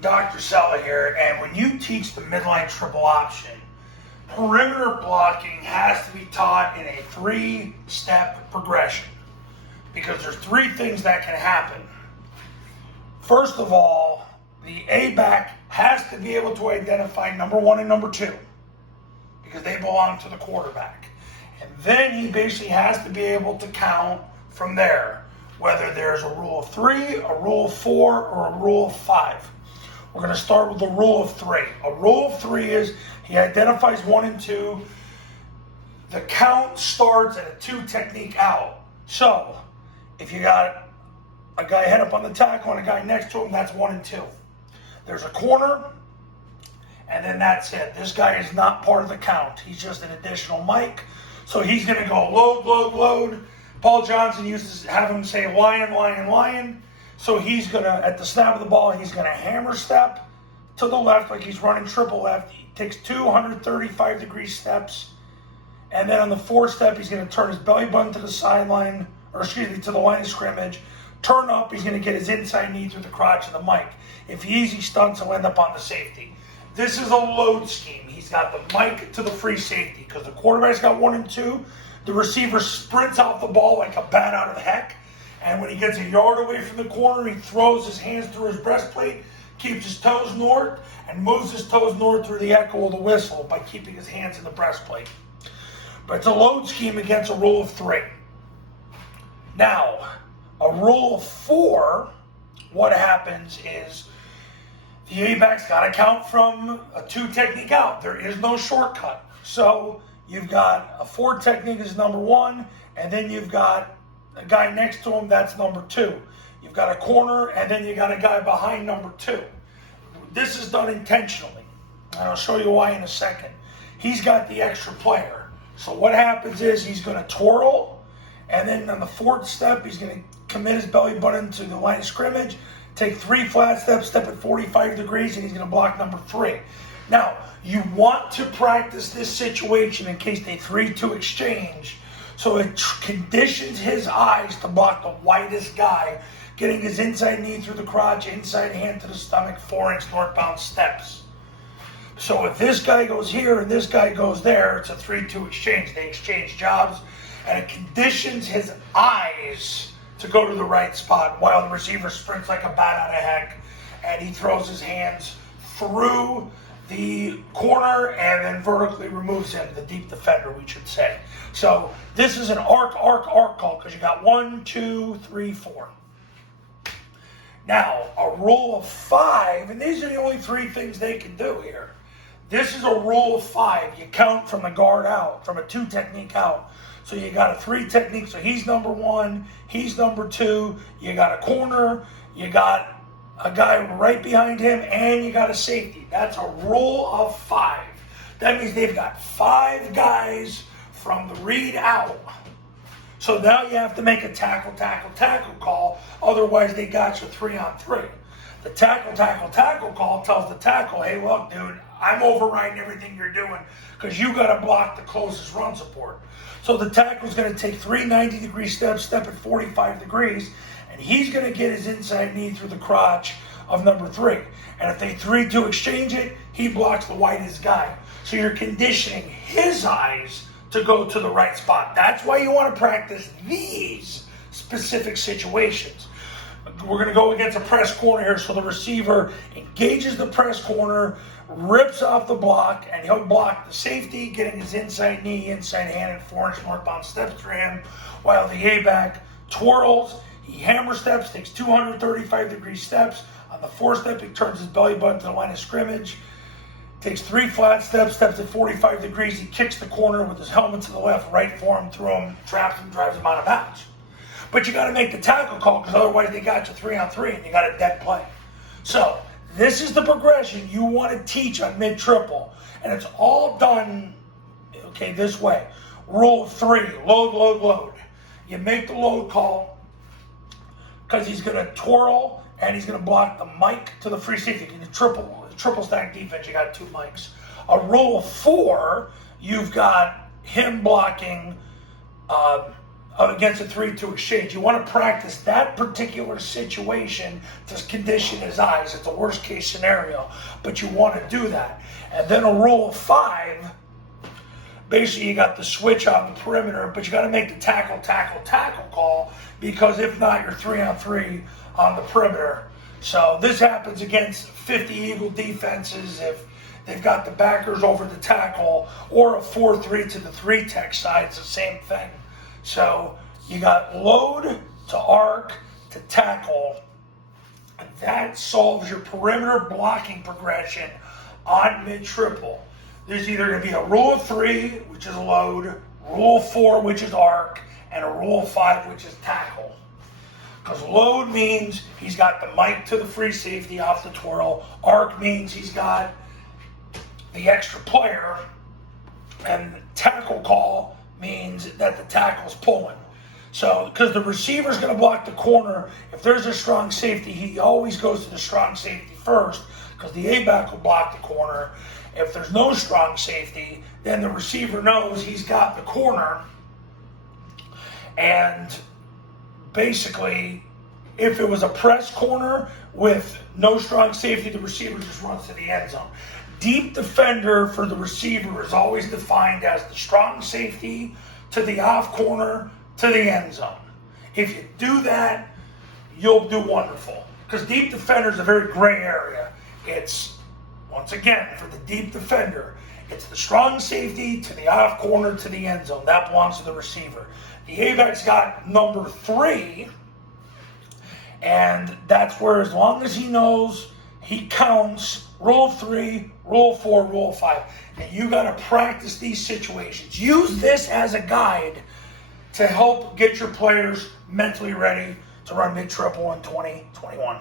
Dr. Sella here, and when you teach the midline triple option, perimeter blocking has to be taught in a 3-step progression because there's 3 things that can happen. First of all, the A-back has to be able to identify number 1 and number 2 because they belong to the quarterback. And then he basically has to be able to count from there, whether there's a rule of 3, a rule of 4, or a rule of 5. We're going to start with the rule of 3. A rule of 3 is he identifies 1 and 2. The count starts at a 2 technique out. So if you got a guy head up on the tackle and a guy next to him, that's 1 and 2. There's a corner, and then that's it. This guy is not part of the count. He's just an additional mic. So he's going to go load, load, load. Paul Johnson used to have him say lion, lion, lion. So he's going to, at the snap of the ball, he's going to hammer step to the left like he's running triple left. He takes 235-degree steps. And then on the 4th step, he's going to turn his belly button to the sideline, or excuse me, to the line of scrimmage. Turn up, he's going to get his inside knee through the crotch of the mic. If he easy stunts, he'll end up on the safety. This is a load scheme. He's got the mic to the free safety because the quarterback's got 1 and 2. The receiver sprints off the ball like a bat out of heck. And when he gets a yard away from the corner, he throws his hands through his breastplate, keeps his toes north, and moves his toes north through the echo of the whistle by keeping his hands in the breastplate. But it's a load scheme against a rule of 3. Now, a rule of 4, what happens is the A-back's got to count from a 2 technique out. There is no shortcut. So you've got a 4 technique is number 1, and then you've got a guy next to him, that's number 2. You've got a corner, and then you got a guy behind number 2. This is done intentionally, and I'll show you why in a second. He's got the extra player. So what happens is he's going to twirl, and then on the 4th step, he's going to commit his belly button to the line of scrimmage, take 3 flat steps, step at 45 degrees, and he's going to block number 3. Now, you want to practice this situation in case they 3-2 exchange, so it conditions his eyes to block the widest guy, getting his inside knee through the crotch, inside hand to the stomach, 4-inch northbound steps. So if this guy goes here and this guy goes there, it's a 3-2 exchange. They exchange jobs, and it conditions his eyes to go to the right spot while the receiver sprints like a bat out of heck, and he throws his hands through the corner and then vertically removes him, the deep defender, we should say. So this is an arc call because you got 1, 2, 3, 4. Now, a rule of 5, and these are the only 3 things they can do here. This is a rule of 5. You count from the guard out, from a 2 technique out. So you got a 3 technique, so he's number 1, he's number 2, you got a corner, you got a guy right behind him, and you got a safety. That's a rule of 5. That means they've got 5 guys from the read out. So now you have to make a tackle call, otherwise they got you 3-on-3. The tackle call tells the tackle, hey, look, dude, I'm overriding everything you're doing because you got to block the closest run support. So the tackle's going to take 3 90-degree steps, step at 45 degrees, and he's going to get his inside knee through the crotch of number 3. And if they 3-2 exchange it, he blocks the widest guy. So you're conditioning his eyes to go to the right spot. That's why you want to practice these specific situations. We're going to go against a press corner here, so the receiver engages the press corner, rips off the block, and he'll block the safety, getting his inside knee, inside hand, and 4-inch northbound steps for him, while the A-back twirls, he hammer steps, takes 235-degree steps. On the 4th step, he turns his belly button to the line of scrimmage, takes 3 flat steps, steps at 45 degrees, he kicks the corner with his helmet to the left, right for him, through him, traps him, drives him out of bounds. But you got to make the tackle call because otherwise they got you 3-on-3 and you got a dead play. So this is the progression you want to teach on mid-triple. And it's all done, okay, this way. Rule of 3, load, load, load. You make the load call because he's going to twirl and he's going to block the mic to the free safety. In the triple stack defense, you got 2 mics. A rule of 4, you've got him blocking against a 3-2 exchange. You want to practice that particular situation to condition his eyes. It's a worst case scenario, but you want to do that. And then a rule of 5, basically you got the switch on the perimeter, but you got to make the tackle call, because if not, you're 3-on-3 on the perimeter. So this happens against 50 Eagle defenses if they've got the backers over the tackle, or a 4-3 to the 3-tech side. It's the same thing. So you got load to arc to tackle, and that solves your perimeter blocking progression on mid-triple. There's either going to be a rule of 3, which is load, rule of 4, which is arc, and a rule of 5, which is tackle. Because load means he's got the mic to the free safety off the twirl. Arc means he's got the extra player. And tackle call means that the tackle's pulling. So, because the receiver's going to block the corner, if there's a strong safety, he always goes to the strong safety first, because the A-back will block the corner. If there's no strong safety, then the receiver knows he's got the corner. And basically, if it was a press corner with no strong safety, the receiver just runs to the end zone. Deep defender for the receiver is always defined as the strong safety to the off corner to the end zone. If you do that, you'll do wonderful. Because deep defender is a very gray area. It's, once again, for the deep defender, it's the strong safety to the off corner to the end zone. That belongs to the receiver. The A-back's got number 3, and that's where, as long as he knows, he counts rule of 3, rule of 4, rule of 5. And you got to practice these situations. Use this as a guide to help get your players mentally ready to run mid-triple in 2021.